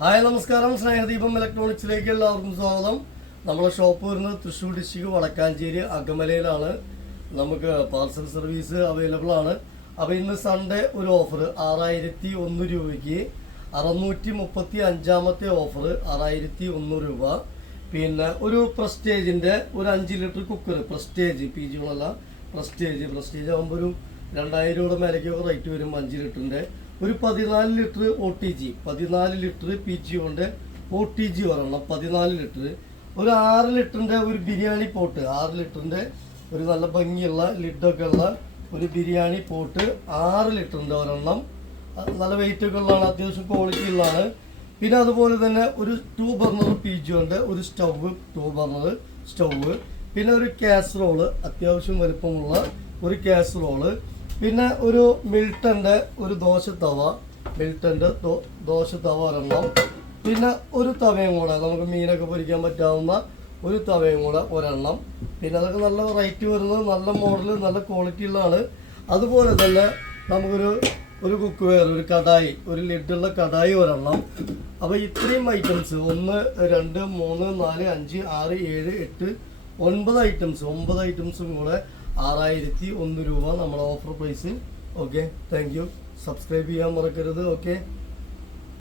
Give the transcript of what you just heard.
Hi നമസ്കാരം, സ്നേഹദീപം ഇലക്ട്രോണിക്സിലേക്ക് എല്ലാവർക്കും സ്വാഗതം. നമ്മുടെ ഷോപ്പ് വരുന്നത് തൃശ്ശൂർ ഡിസ്ട്രിക്ട് വടക്കാഞ്ചേരി അകമലയിലാണ്. നമുക്ക് പാർസൽ സർവീസ് അവൈലബിൾ ആണ്. അപ്പോൾ ഇന്ന് സൺഡേ ഒരു ഓഫർ 6001 രൂപയ്ക്ക് 635 ഓഫർ 6001 രൂപ. പിന്നെ ഒരു പ്രസ്റ്റേജിൻ്റെ ഒരു 5 ലിറ്റർ കുക്കർ, പ്രസ്റ്റേജ് PG-കളല്ല, പ്രസ്റ്റേജ് ആകുമ്പോൾ ഒരു 2000 രൂപയുടെ മേലേക്ക് റേറ്റ് വരും. 5 ലിറ്ററിൻ്റെ ഒരു 14 ലിറ്റർ OTG, 14 ലിറ്റർ PG കൊണ്ട് OTG ഒരെണ്ണം 14 ലിറ്റർ. ഒരു 6 ലിറ്ററിൻ്റെ ഒരു ബിരിയാണി പോട്ട്, 6 ലിറ്ററിൻ്റെ ഒരു നല്ല ഭംഗിയുള്ള ലിഡൊക്കെ ഉള്ള ഒരു ബിരിയാണി പോട്ട് 6 ലിറ്ററിൻ്റെ ഒരെണ്ണം. നല്ല വെയിറ്റൊക്കെ ഉള്ളതാണ്, അത്യാവശ്യം ക്വാളിറ്റി ഉള്ളതാണ്. പിന്നെ അതുപോലെ തന്നെ ഒരു 2 ബർണർ PG കൊണ്ട് ഒരു സ്റ്റൗവ്, 2 ബർണർ സ്റ്റൗവ്. പിന്നെ ഒരു കാസറോള്, അത്യാവശ്യം വലുപ്പമുള്ള ഒരു കാസറോള്. പിന്നെ ഒരു മിൽട്ടൻ്റെ ഒരു ദോശത്തവ, ദോശത്തവ ഒരെണ്ണം. പിന്നെ ഒരു തവയും കൂടെ, നമുക്ക് മീനൊക്കെ പൊരിക്കാൻ പറ്റാവുന്ന ഒരു തവയും കൂടെ ഒരെണ്ണം. പിന്നെ അതൊക്കെ നല്ല റേറ്റ് വരുന്നത്, നല്ല മോഡൽ, നല്ല ക്വാളിറ്റി ഉള്ളതാണ്. അതുപോലെ തന്നെ നമുക്കൊരു കുക്ക് വെയർ, ഒരു കടായി, ഒരു ലിഡുള്ള കടായി ഒരെണ്ണം. അപ്പോൾ ഇത്രയും ഐറ്റംസ് 1 2 3 4 5 6 7 8 9 ഐറ്റംസ്, 9 ഐറ്റംസും കൂടെ 6001 രൂപ നമ്മുടെ offer price. Okay, thank you. Subscribe ചെയ്യാൻ മറക്കരുത്. ഓക്കെ.